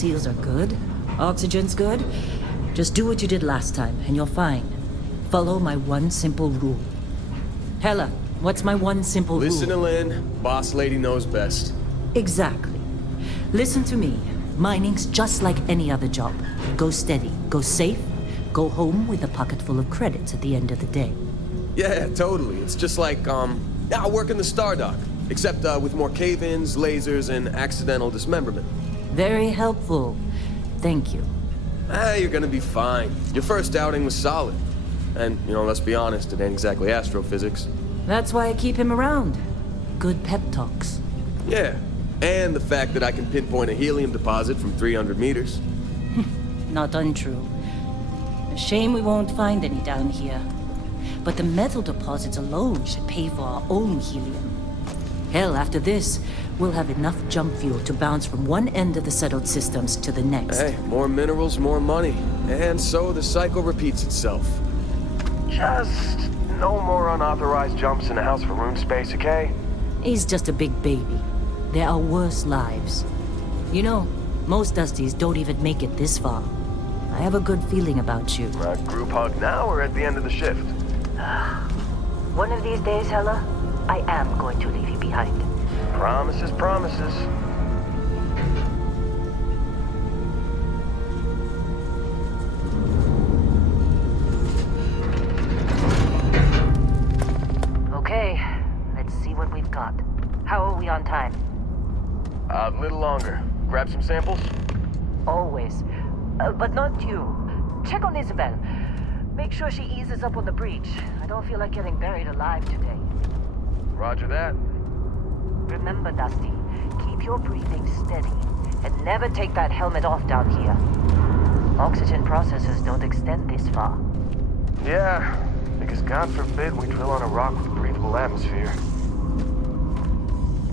seals are good, oxygen's good, just do what you did last time and you're fine. Follow my one simple rule. Hella, what's my one simple rule? Listen to Lynn. Boss lady knows best. Exactly. Listen to me. Mining's just like any other job. Go steady, go safe, go home with a pocket full of credits at the end of the day. Yeah, totally. It's just like, I work in the Star Dock. Except with more cave-ins, lasers, and accidental dismemberment. Very helpful. Thank you. You're gonna be fine. Your first outing was solid. And, let's be honest, it ain't exactly astrophysics. That's why I keep him around. Good pep talks. Yeah, and the fact that I can pinpoint a helium deposit from 300 meters. Not untrue. A shame we won't find any down here. But the metal deposits alone should pay for our own helium. Hell, after this, we'll have enough jump fuel to bounce from one end of the settled systems to the next. Hey, more minerals, more money. And so the cycle repeats itself. Just no more unauthorized jumps in the house for room space, okay? He's just a big baby. There are worse lives. Most Dusties don't even make it this far. I have a good feeling about you. Group hug now or at the end of the shift? One of these days, Hella, I am going to leave you behind. Promises, promises. Okay, let's see what we've got. How are we on time? A little longer. Grab some samples? Always. But not you. Check on Isabel. Make sure she eases up on the breach. I don't feel like getting buried alive today. Roger that. Remember, Dusty, keep your breathing steady and never take that helmet off down here. Oxygen processors don't extend this far. Yeah, because God forbid we drill on a rock with a breathable atmosphere.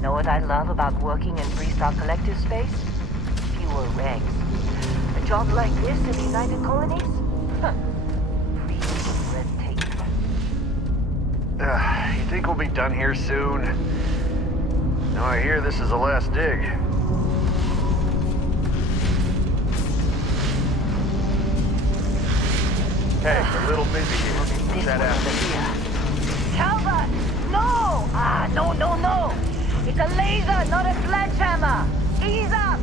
Know what I love about working in Freestar Collective space? Fewer regs. A job like this in the United Colonies? Huh. Free red tape. You think we'll be done here soon? Now I hear this is the last dig. Hey, a little busy here. This That one out. over here. Calvert! No! No. It's a laser, not a sledgehammer. Ease up!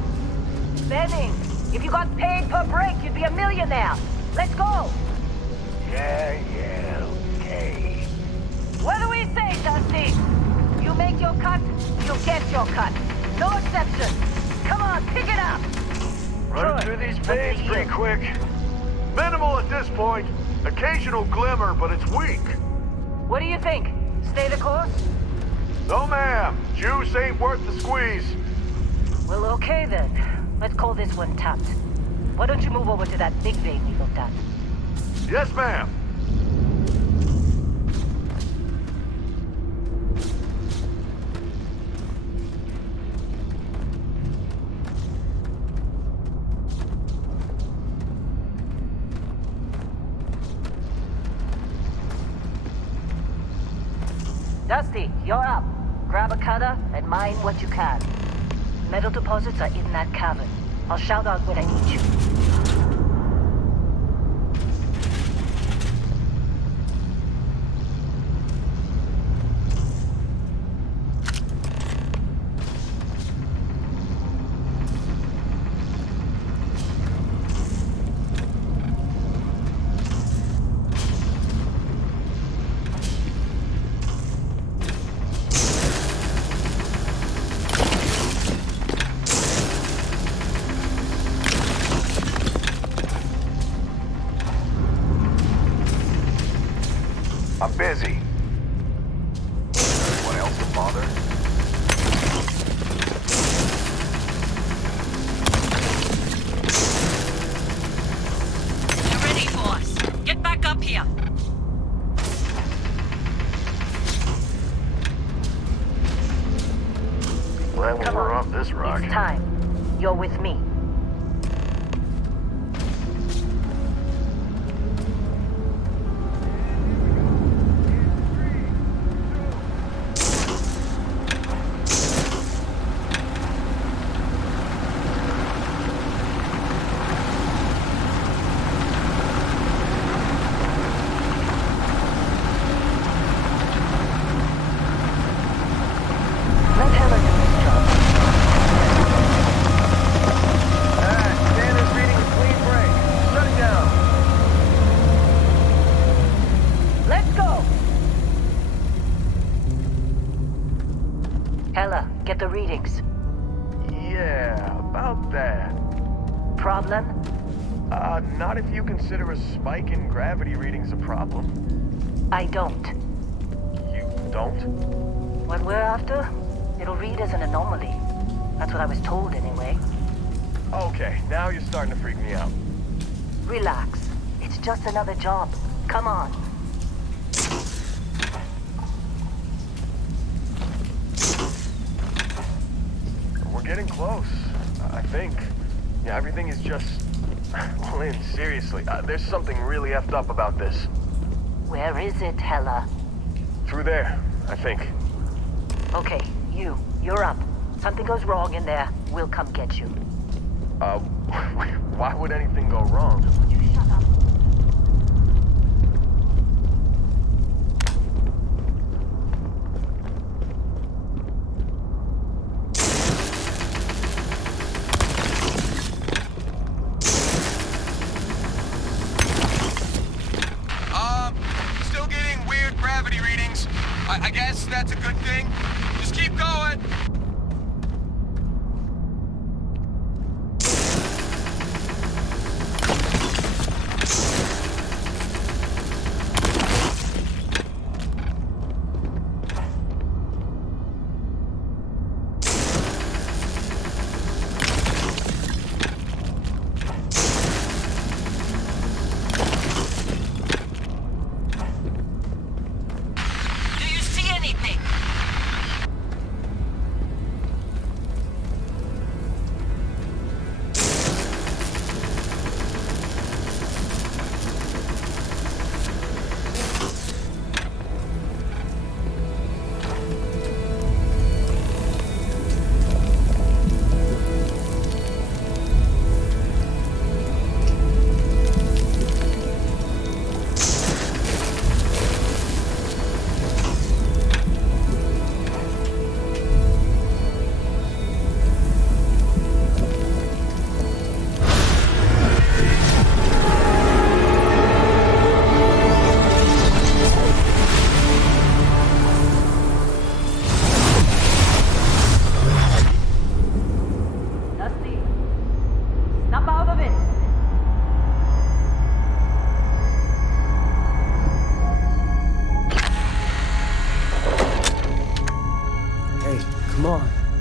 Betting. If you got paid per break, you'd be a millionaire. Let's go! Yeah, okay. What do we say, Dusty? You make your cut, you get your cut. No exceptions. Come on, pick it up! Running Good. through these What's veins the pretty yield? quick. Minimal at this point. Occasional glimmer, but it's weak. What do you think? Stay the course? No, ma'am. Juice ain't worth the squeeze. Well, okay then. Let's call this one tapped. Why don't you move over to that big vein we looked at? Yes, ma'am. Dusty, you're up. Grab a cutter and mine what you can. Metal deposits are in that cavern. I'll shout out when I need you. I'm busy. Anyone else to bother? You're ready for us. Get back up here. Glad when Come we're on. off this rock. It's time. You're with me. Hella, get the readings. Yeah, about that. Problem? Not if you consider a spike in gravity readings a problem. I don't. You don't? What we're after, it'll read as an anomaly. That's what I was told anyway. Okay, now you're starting to freak me out. Relax. It's just another job. Come on. We're getting close, I think. Yeah, everything is just... Lynn, seriously, there's something really effed up about this. Where is it, Hella? Through there, I think. Okay, you're up. Something goes wrong in there, we'll come get you. Why would anything go wrong? You shut up. Still getting weird gravity readings. I guess that's a good thing. Just keep going.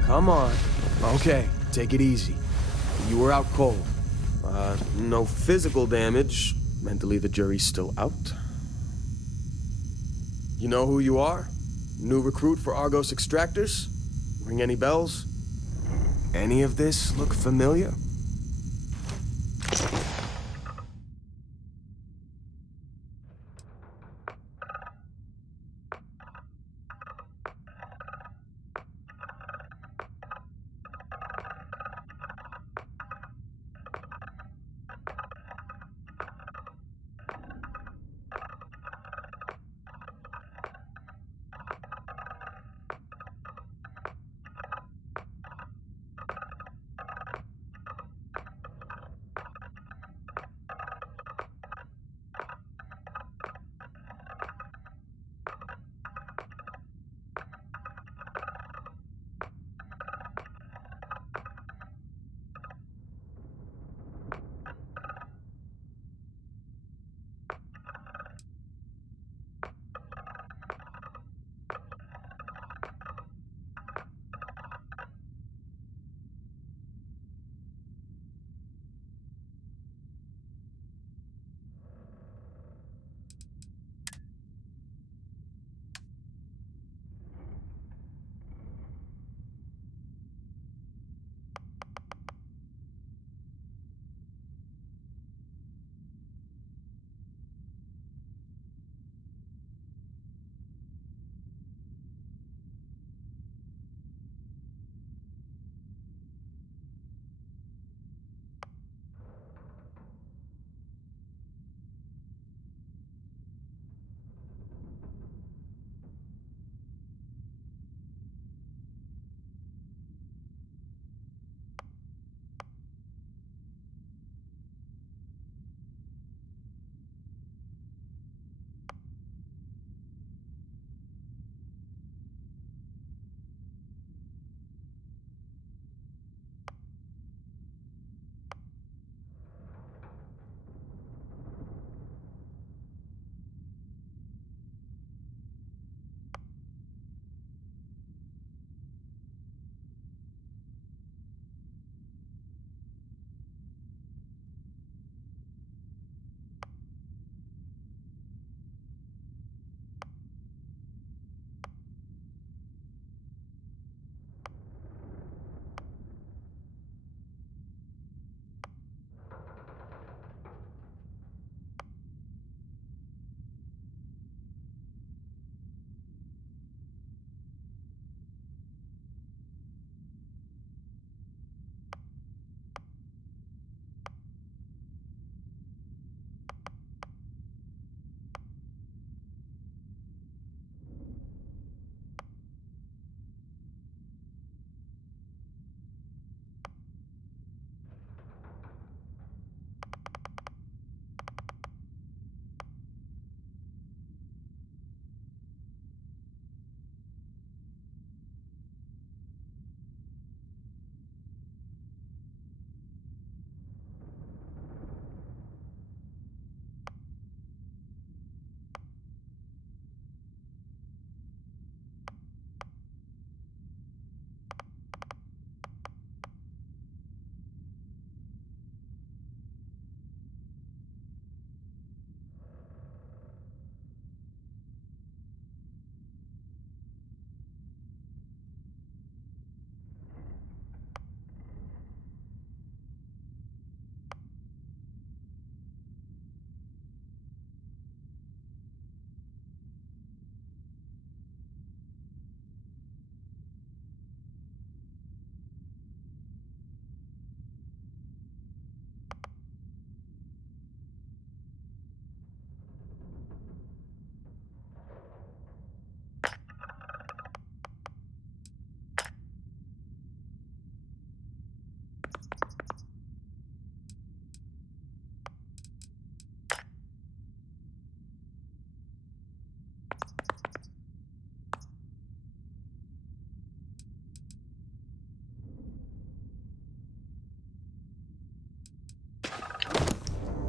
Come on. Okay, take it easy. You were out cold. No physical damage. Mentally, the jury's still out. You know who you are? New recruit for Argos Extractors? Ring any bells? Any of this look familiar?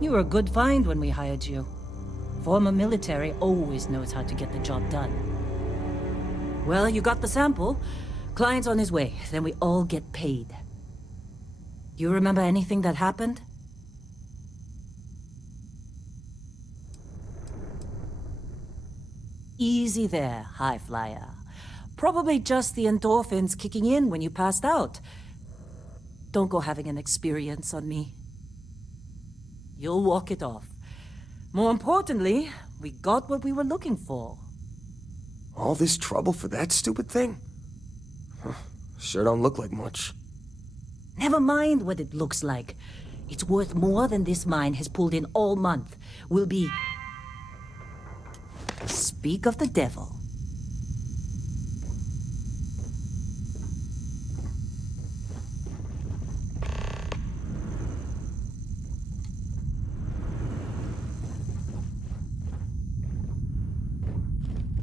You were a good find when we hired you. Former military always knows how to get the job done. Well, you got the sample. Client's on his way, then we all get paid. You remember anything that happened? Easy there, high flyer. Probably just the endorphins kicking in when you passed out. Don't go having an experience on me. You'll walk it off. More importantly, we got what we were looking for. All this trouble for that stupid thing? Huh, sure don't look like much. Never mind what it looks like. It's worth more than this mine has pulled in all month. We'll be... Speak of the devil.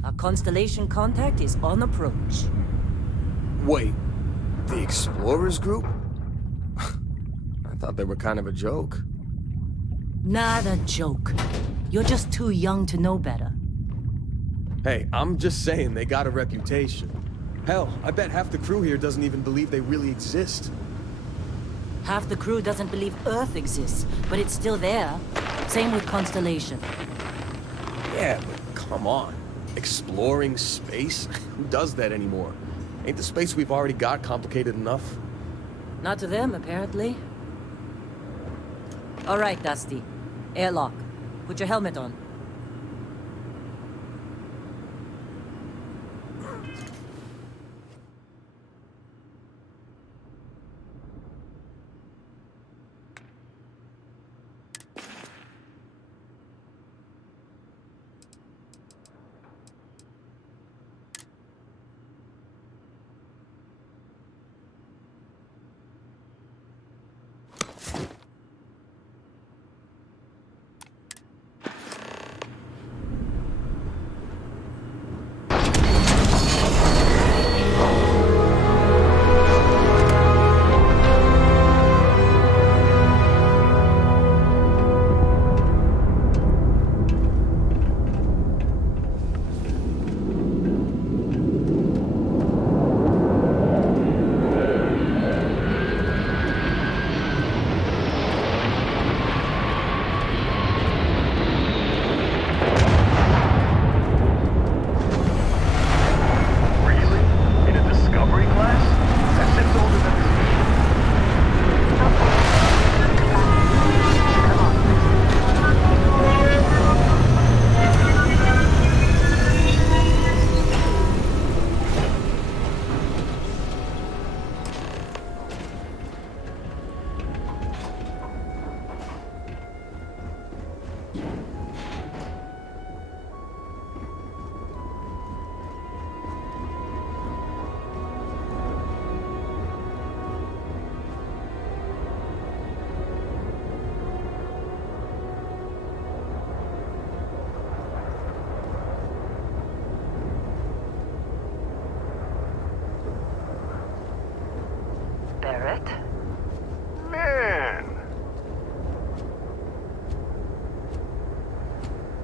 Our constellation contact is on approach. Wait, the Explorers group? I thought they were kind of a joke. Not a joke. You're just too young to know better. Hey, I'm just saying they got a reputation. Hell, I bet half the crew here doesn't even believe they really exist. Half the crew doesn't believe Earth exists, but it's still there. Same with Constellation. Yeah, but come on. Exploring space? Who does that anymore? Ain't the space we've already got complicated enough? Not to them, apparently. All right, Dusty. Airlock. Put your helmet on.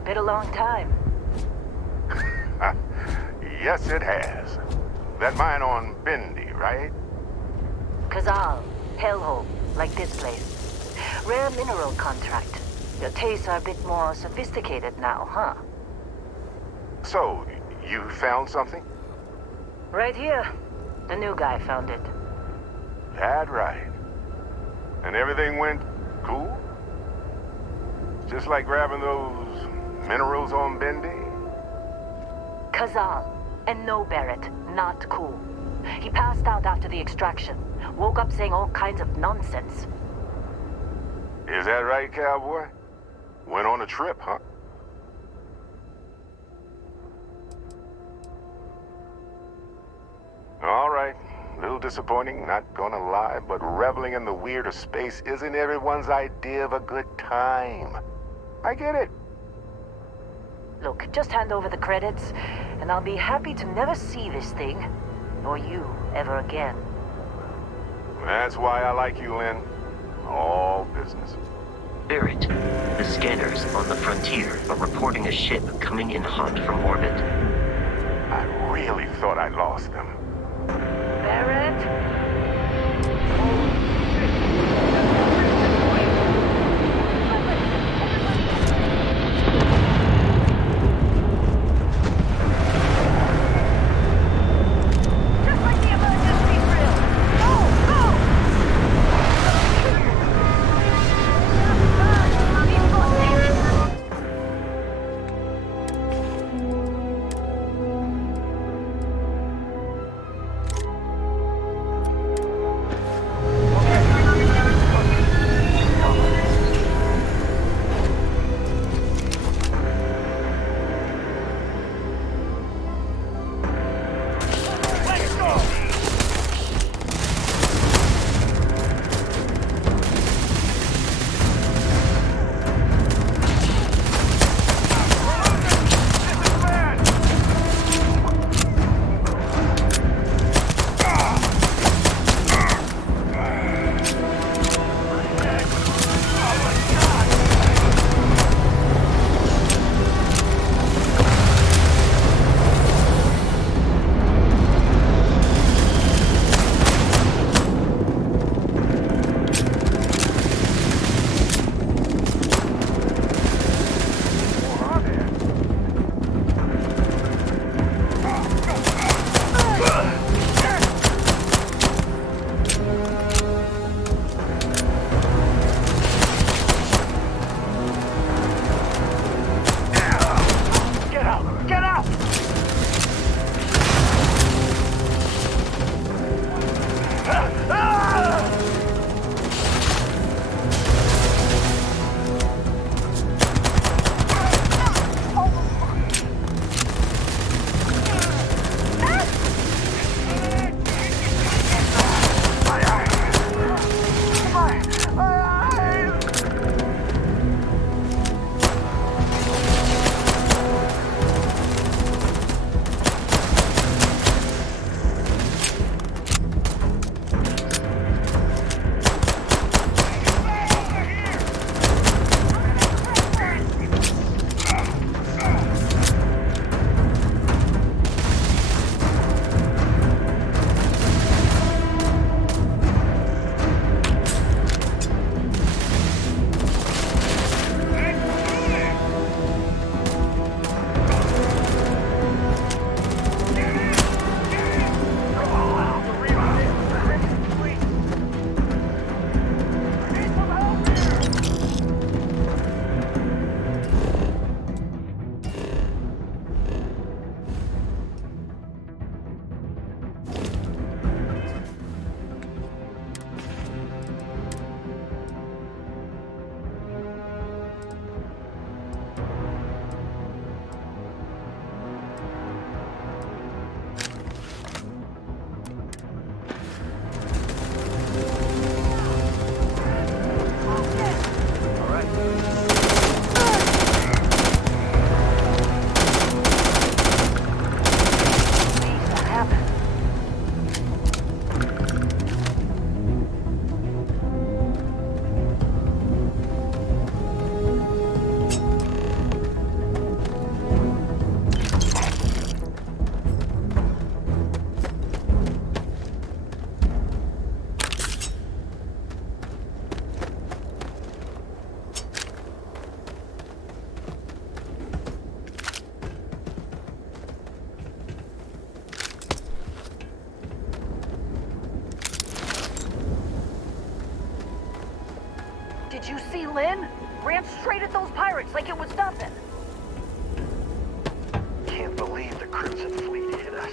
Been a long time. Yes, it has. That mine on Bendy, right? Kazal, hellhole, like this place. Rare mineral contract. Your tastes are a bit more sophisticated now, huh? So, you found something? Right here. The new guy found it. That right. And everything went cool? Just like grabbing those minerals on Bendy? Kazal, and no Barrett, not cool. He passed out after the extraction. Woke up saying all kinds of nonsense. Is that right, cowboy? Went on a trip, huh? All right. Little disappointing, not gonna lie, but reveling in the weird of space isn't everyone's idea of a good time. I get it. Look, just hand over the credits, and I'll be happy to never see this thing, or you, ever again. That's why I like you, Lynn. All business. Barrett, the scanners on the frontier are reporting a ship coming in hot from orbit. I really thought I lost them. Barrett? Did you see Lynn? Ran straight at those pirates like it was nothing. Can't believe the Crimson Fleet hit us.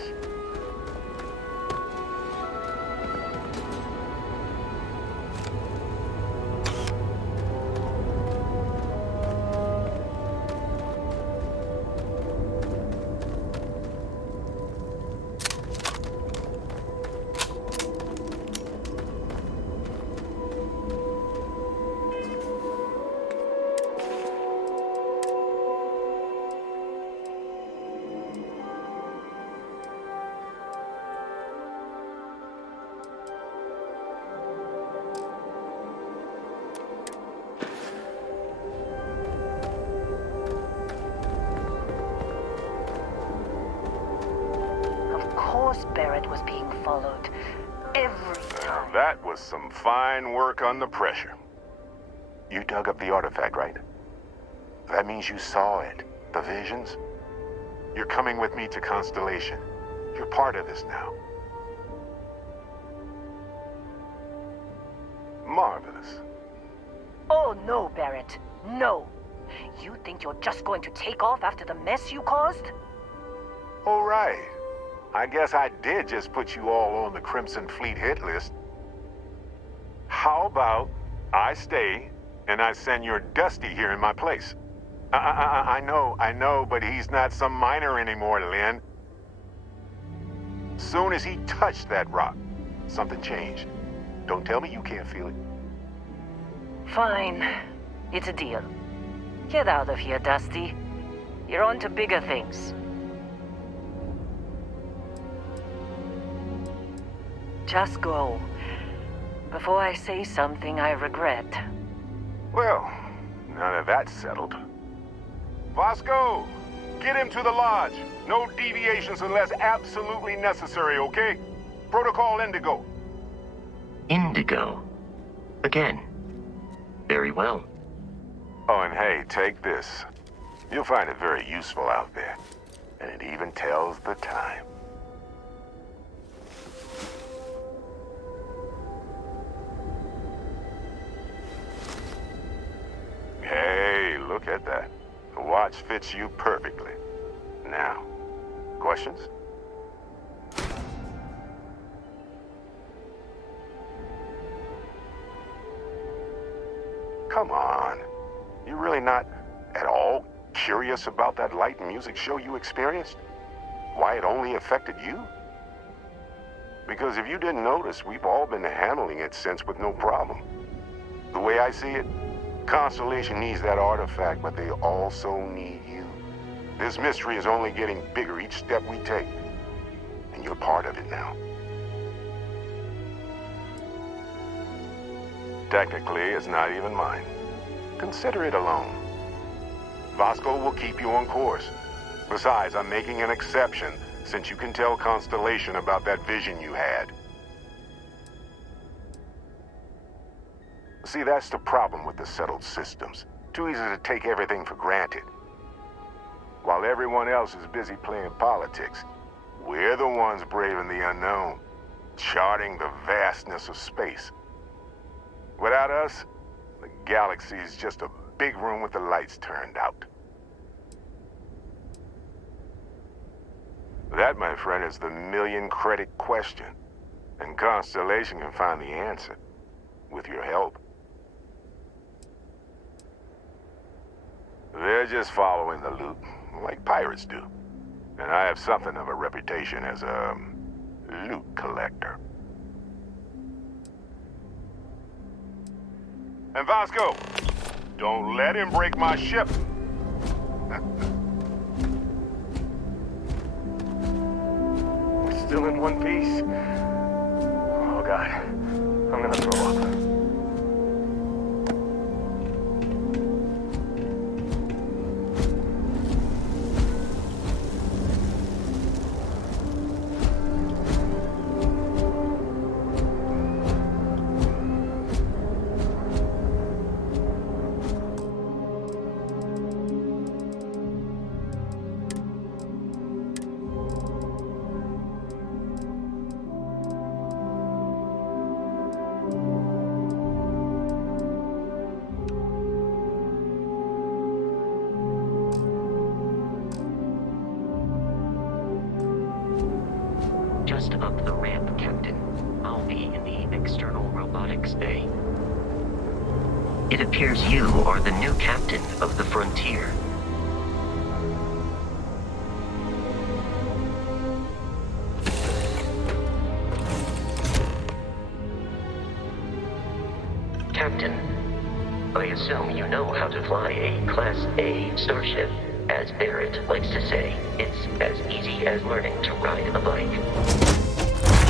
boss Barrett was being followed. Every time. That was some fine work under pressure. You dug up the artifact, right? That means you saw it. The visions? You're coming with me to Constellation. You're part of this now. Marvelous. Oh, no, Barrett. No. You think you're just going to take off after the mess you caused? All right. I guess I did just put you all on the Crimson Fleet hit list. How about I stay and I send your Dusty here in my place? I know, but he's not some miner anymore, Lynn. Soon as he touched that rock, something changed. Don't tell me you can't feel it. Fine. It's a deal. Get out of here, Dusty. You're on to bigger things. Just go. Before I say something I regret. Well, now that that's settled. Vasco, get him to the lodge. No deviations unless absolutely necessary, okay? Protocol Indigo. Indigo. Again. Very well. Oh, and hey, take this. You'll find it very useful out there. And it even tells the time. Hey, look at that. The watch fits you perfectly. Now, questions? Come on. You really not at all curious about that light and music show you experienced? Why it only affected you? Because if you didn't notice, we've all been handling it since with no problem. The way I see it, Constellation needs that artifact, but they also need you. This mystery is only getting bigger each step we take. And you're part of it now. Technically, it's not even mine. Consider it alone. Vasco will keep you on course. Besides, I'm making an exception, since you can tell Constellation about that vision you had. See, that's the problem with the settled systems. Too easy to take everything for granted. While everyone else is busy playing politics, we're the ones braving the unknown, charting the vastness of space. Without us, the galaxy is just a big room with the lights turned out. That, my friend, is the million-credit question. And Constellation can find the answer, with your help. They're just following the loot, like pirates do. And I have something of a reputation as a loot collector. And Vasco, don't let him break my ship. We're still in one piece. Oh, God. I'm gonna throw up. Just up the ramp, Captain. I'll be in the external robotics bay. It appears you are the new captain of the Frontier. Captain, I assume you know how to fly a Class A starship. As Barrett likes to say, it's as easy as learning to ride a bike.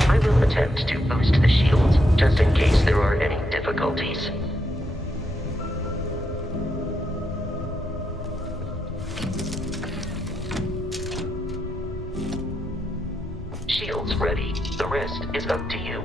I will attempt to boost the shield, just in case there are any difficulties. Shields ready. The rest is up to you.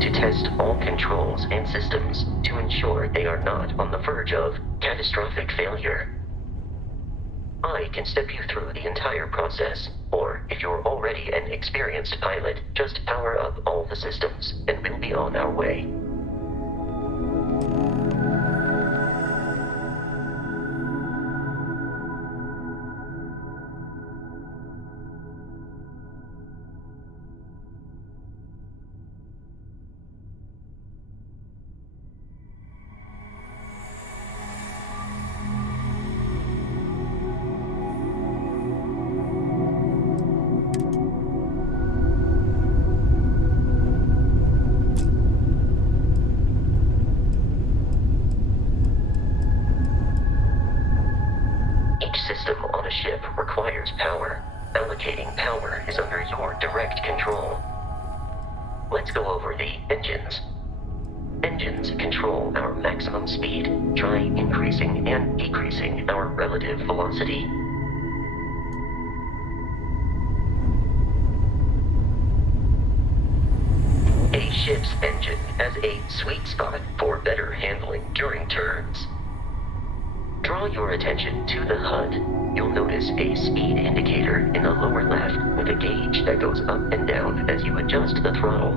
To test all controls and systems to ensure they are not on the verge of catastrophic failure. I can step you through the entire process, or if you're already an experienced pilot, just power up all the systems and we'll be on our way. System on a ship requires power. Allocating power is under your direct control. Let's go over the engines. Engines control our maximum speed. Try increasing and decreasing our relative velocity. A ship's engine has a sweet spot for better handling during turns. Draw your attention to the HUD. You'll notice a speed indicator in the lower left with a gauge that goes up and down as you adjust the throttle.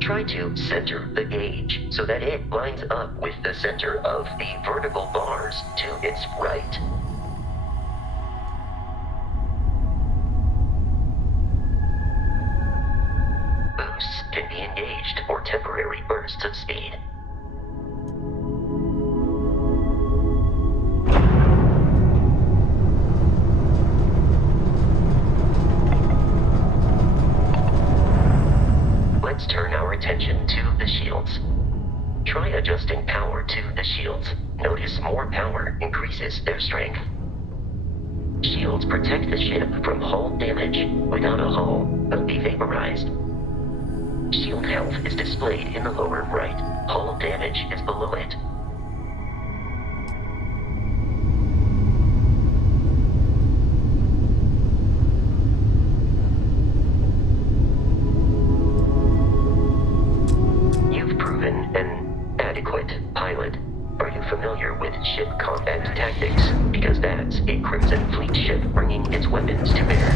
Try to center the gauge so that it lines up with the center of the vertical bars to its right. Boosts can be engaged for temporary bursts of speed. Let's turn our attention to the shields. Try adjusting power to the shields. Notice more power increases their strength. Shields protect the ship from hull damage. Without a hull, they'll be vaporized. Shield health is displayed in the lower right. Hull damage is below it. Pilot, are you familiar with ship combat tactics? Because that's a Crimson Fleet ship bringing its weapons to bear.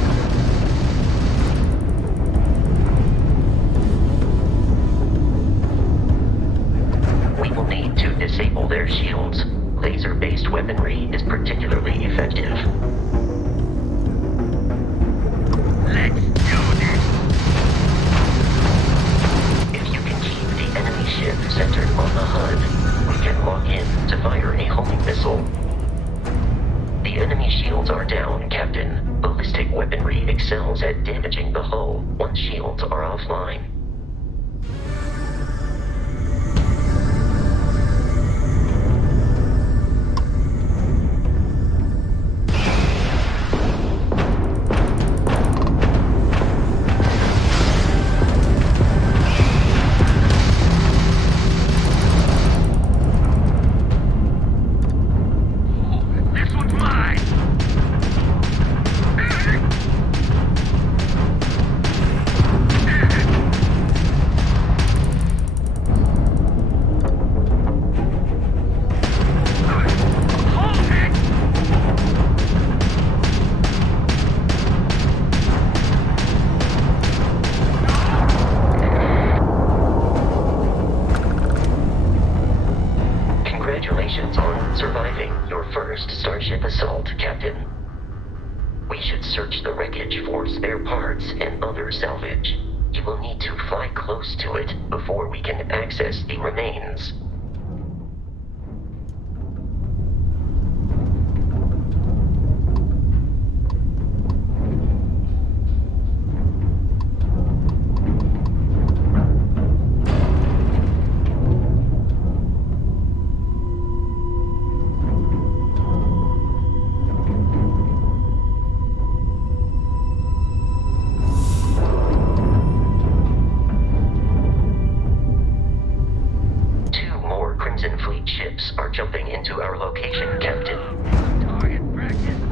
We will need to disable their shields. Laser-based weaponry is particularly effective. Let's do this! If you can keep the enemy ship centered on the HUD, we can lock in to fire a homing missile. The enemy shields are down, Captain. Ballistic weaponry excels at damaging the hull once shields are offline. Congratulations on surviving your first Starship assault, Captain. We should search the wreckage for spare parts and other salvage. You will need to fly close to it before we can access the remains. jumping into our location, Captain. Target practice.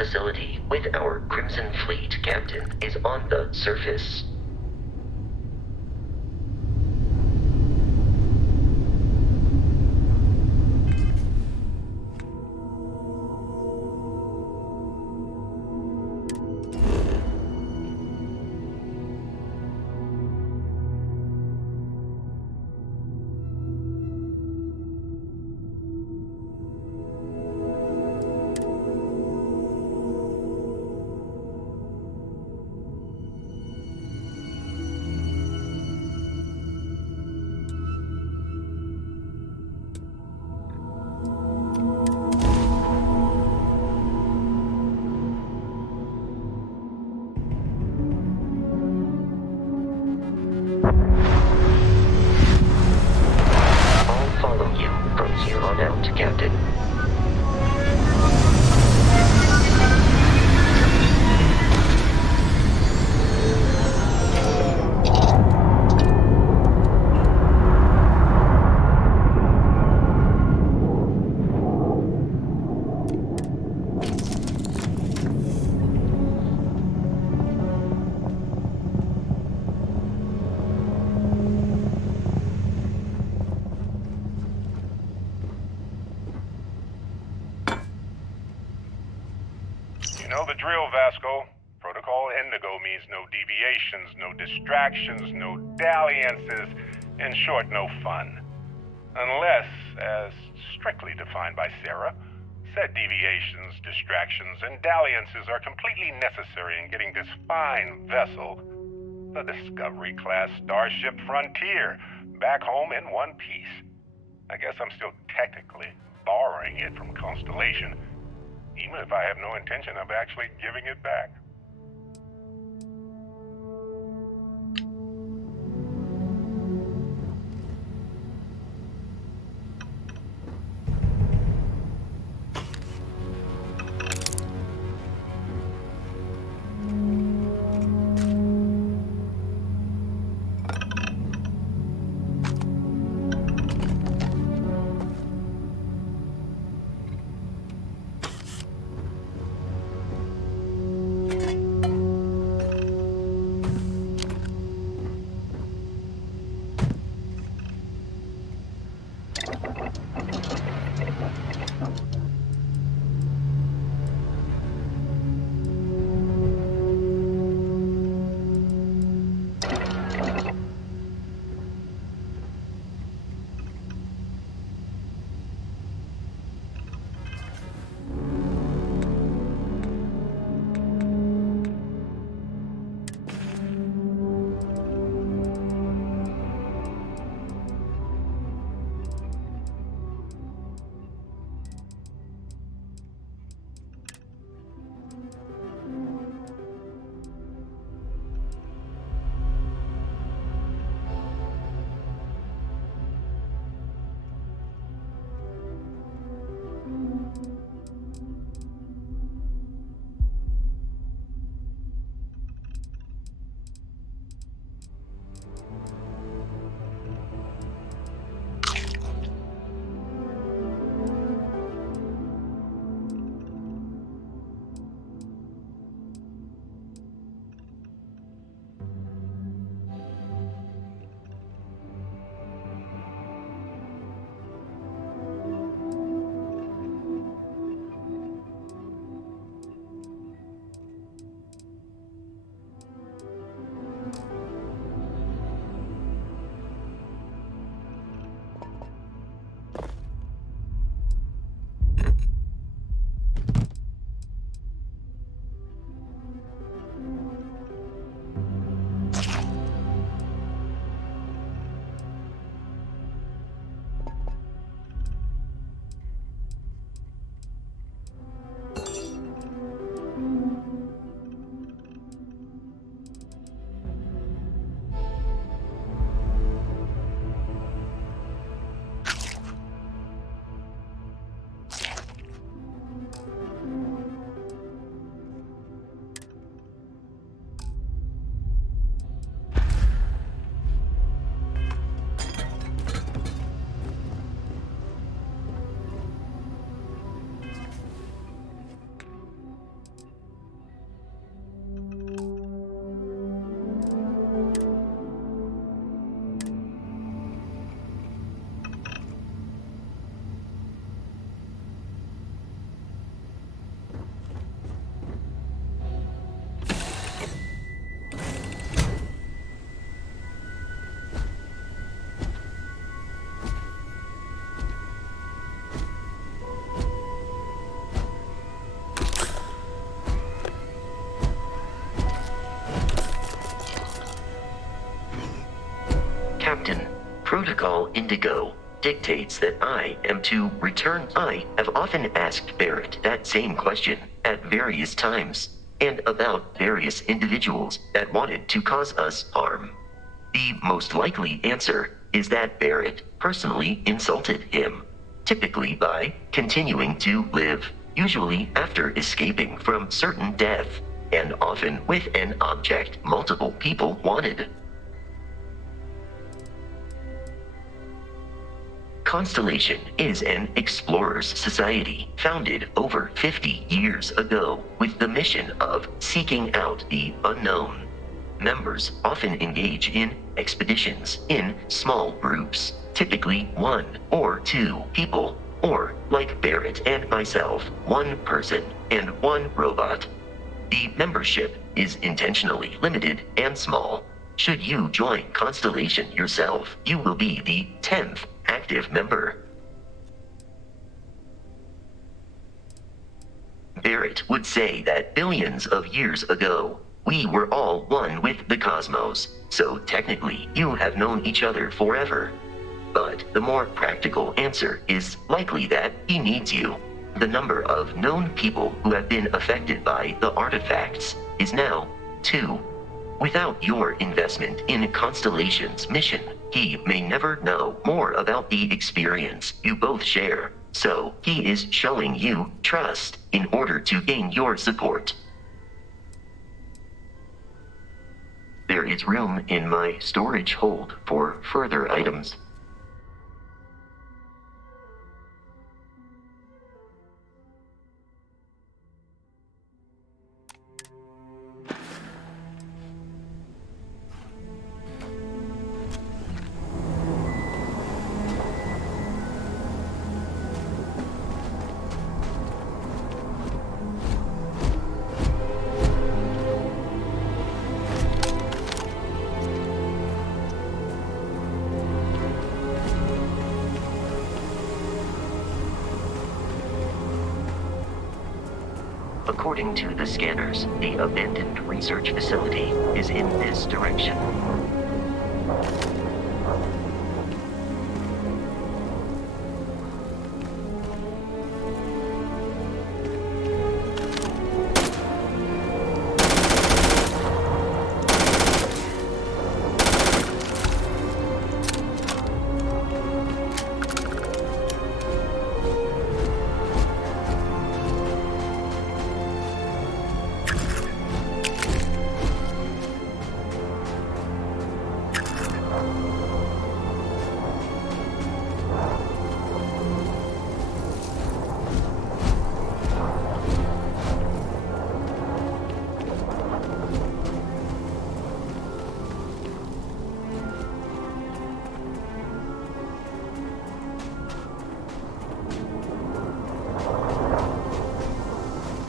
facility with our Crimson Fleet captain is on the surface. Captain. Know the drill, Vasco. Protocol Indigo means no deviations, no distractions, no dalliances, in short, no fun. Unless, as strictly defined by Sarah, said deviations, distractions, and dalliances are completely necessary in getting this fine vessel, the Discovery-class Starship Frontier, back home in one piece. I guess I'm still technically borrowing it from Constellation, even if I have no intention of actually giving it back. Protocol Indigo dictates that I am to return. I have often asked Barrett that same question at various times, and about various individuals that wanted to cause us harm. The most likely answer is that Barrett personally insulted him, typically by continuing to live, usually after escaping from certain death, and often with an object multiple people wanted. Constellation is an explorers society founded over 50 years ago with the mission of seeking out the unknown. Members often engage in expeditions in small groups, typically 1 or 2 people, or, like Barrett and myself, 1 person and 1 robot. The membership is intentionally limited and small. Should you join Constellation yourself, you will be the 10th active member. Barrett would say that billions of years ago, we were all one with the cosmos, so technically you have known each other forever. But the more practical answer is likely that he needs you. The number of known people who have been affected by the artifacts is now 2. Without your investment in Constellation's mission, he may never know more about the experience you both share, so he is showing you trust in order to gain your support. There is room in my storage hold for further items. According to the scanners, the abandoned research facility is in this direction.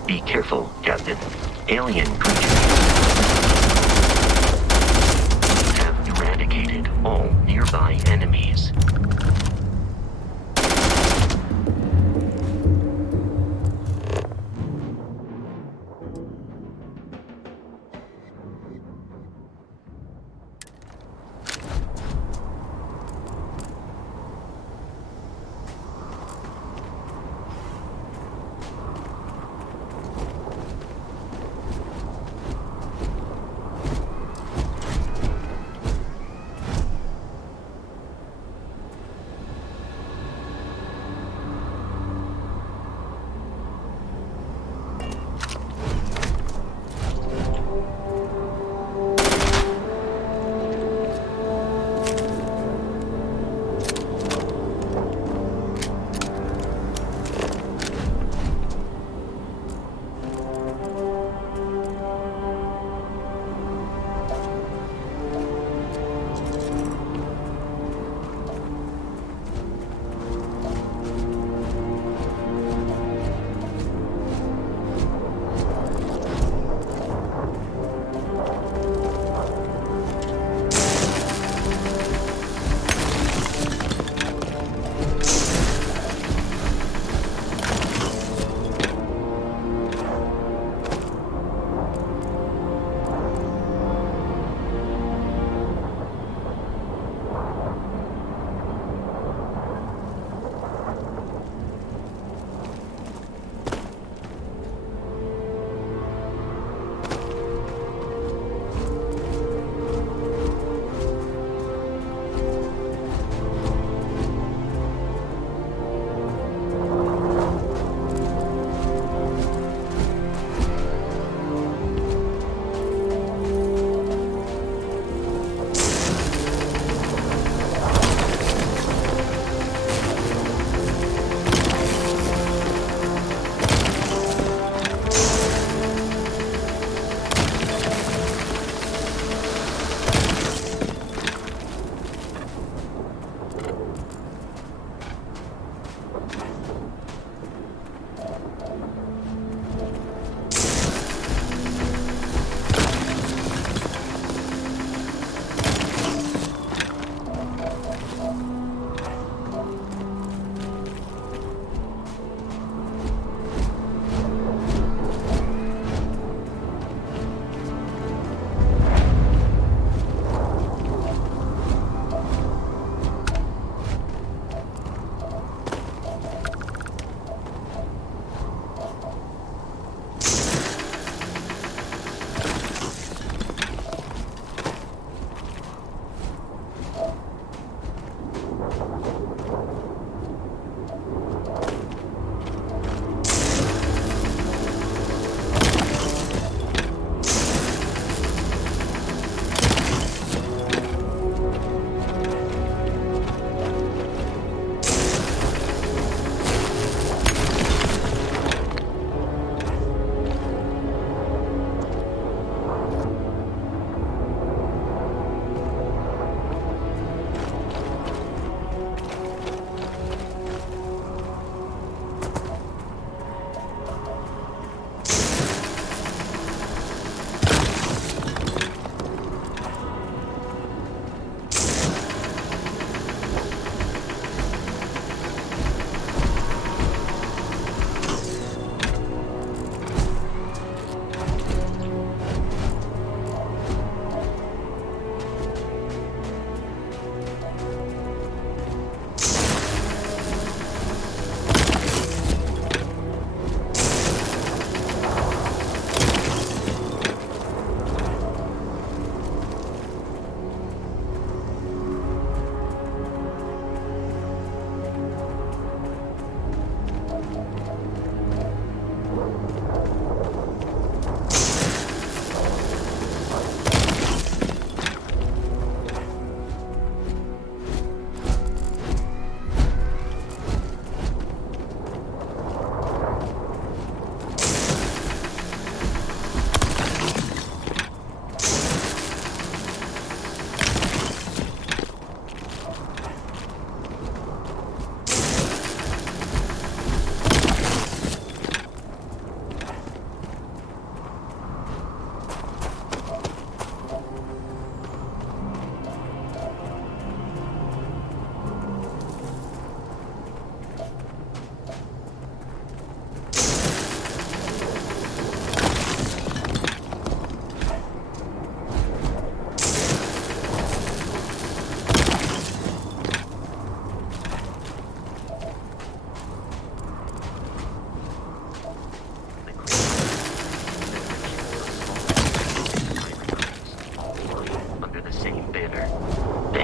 Be careful, Captain. Alien creatures have eradicated all nearby enemies.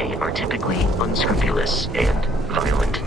They are typically unscrupulous and violent.